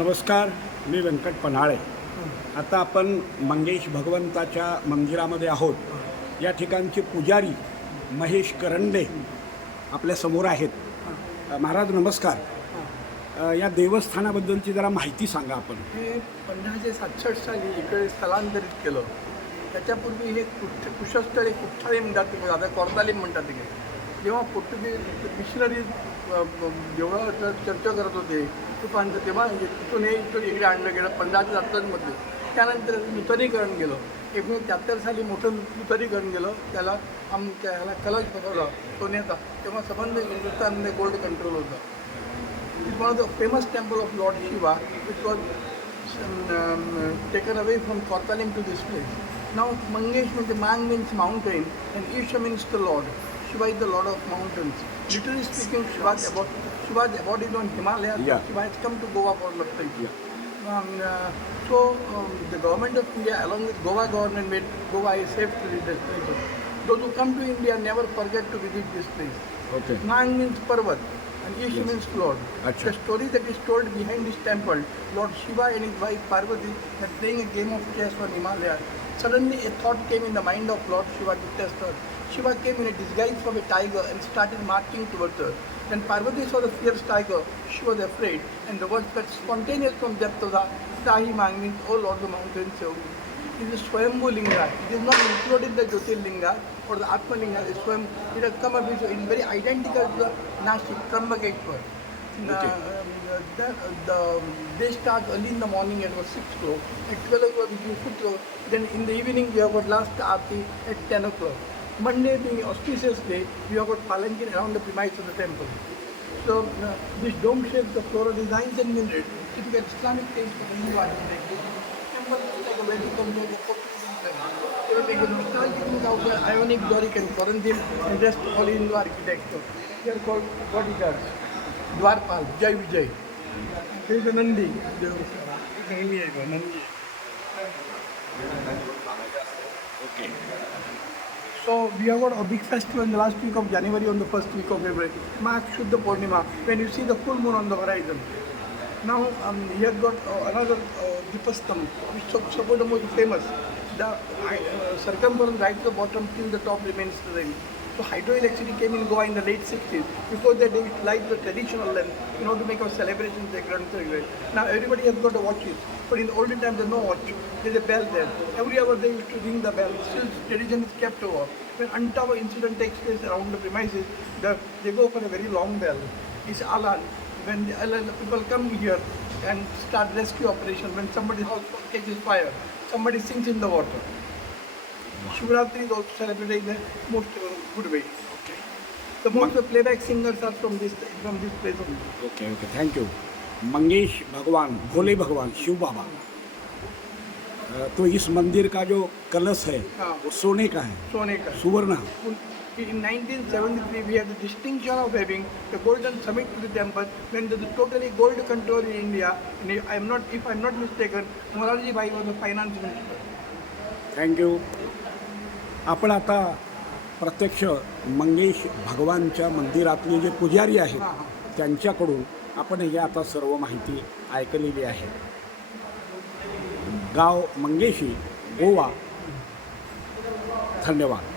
नमस्कार मी व्यंकट पन्हाळे. आता आपण मंगेश भगवंताच्या मंदिरामध्ये आहोत. या ठिकाणचे पुजारी महेश करंडे आपल्यासमोर आहेत. महाराज नमस्कार. या देवस्थानाबद्दलची जरा माहिती सांगा आपण. हे पंधराशे सातसष्ट साली इकडे स्थलांतरित केलं. त्याच्यापूर्वी हे कुठ कुशस्थळे कुठ्ठाळी म्हणतात तिकडे आता कोर्तालीम म्हणतात तिकडे जेव्हा पोर्तुगीज मिशनरी जेव्हा चर्चा करत होते तुपांचं तेव्हा म्हणजे तिथून हे इथून इकडे आणलं गेलं पंधरा ते सत्तरमध्ये. त्यानंतर नूतनीकरण गेलं. एकोणीस त्र्याहत्तर साली मोठं नूतनीकरण गेलं. त्याला आम त्याला कलश बसवला तो नेता. तेव्हा संबंध हिंदुस्थानमध्ये गोल्ड कंट्रोल होतं. It one of the famous temple of Lord Shiva it was taken away from कॉतालिम to this place नाव मंगेश म्हणजे मांग means mountain and Ish means the Lord Shiva is the Lord of mountains. Literally speaking, Shiva's about Shiva's embodied on Himalayas. Yeah. Shiva has come to Goa for Lattai. Yeah. Um, uh, so, um, the government of India, along with Goa government, made Goa a safe destination. Those who come to India never forget to visit this place. Okay Mang means Parvat and Ish Yes. means Lord. Acha. The story that is told behind this temple, Lord Shiva and his wife Parvati were playing a game of chess on Himalaya. Suddenly a thought came in the mind of Lord Shiva to test her. Shiva came in a disguise of a tiger and started marching towards her. When Parvati saw the fierce tiger, she was afraid and the words were spontaneous from depth of the Sahi Mang means, Oh Lord, the mountains me. It is Swayambhu Linga. It is not included in the Jyotirlinga or the Atma Linga. It's Swayam. It has come up with, it is very identical to the Nashik, Trambakeshwar. Okay. The, the, they start early in the morning at about 6 o'clock. At 12 o'clock we do. Then in the evening we have got last aarti at 10 o'clock. Monday being auspicious day, we have got palanquin around the premise of the temple. So uh, this dome shape, the floral designs and minarets, typical Islamic taste of Hindu architecture. Temple is like a very. They were like a nostalgic look of the Ionic, Doric and Corinthian and rest all Hindu architecture. They are called bodyguards. Dwarpal, Jai Vijay. Here is a Nandi. Okay So we have got a big festival in the last week of January on the first week of February. Mark Shuddha Purnima, when you see the full moon on the horizon. Now um, we have got uh, another uh, which is supposed to famous. The uh, circumference right to the bottom till the top remains the same. So hydroelectricity came in Goa in the late 60s. Before that they light the traditional lamp in order to make our celebrations they couldn't. Now everybody has got a watches, but in olden times, the north There's a bell there. Every hour they used to ring the bell. Still, tradition is kept over. When Antawa incident takes place around the premises, the, they go for a very long bell. It's alarm. When the people come here and start rescue operation, when somebody's house catches fire, somebody sinks in the water. Shivratri is also celebrated in a most good way. Okay. The most of the playback singers are from this from this place only. Okay, okay. Thank you. Mangesh भगवान भोले भगवान शिव बाबा अ, तो इस मंदिर का जो कलश है हाँ। वो सोने का है Sone ka. सुवर्ण In 1973, we had the distinction of having the golden summit to the temple when there was totally gold control in India. And if I'm not, if I'm not mistaken, Morarji Bhai was the finance minister. Thank you आपण आता प्रत्यक्ष मंगेश भगवानच्या मंदिरातले जे पुजारी आहेत हाँ, हाँ. त्यांच्याकडून आपण ही आता सर्व माहिती ऐकलेली आहे. गाव मंगेशी गोवा. धन्यवाद.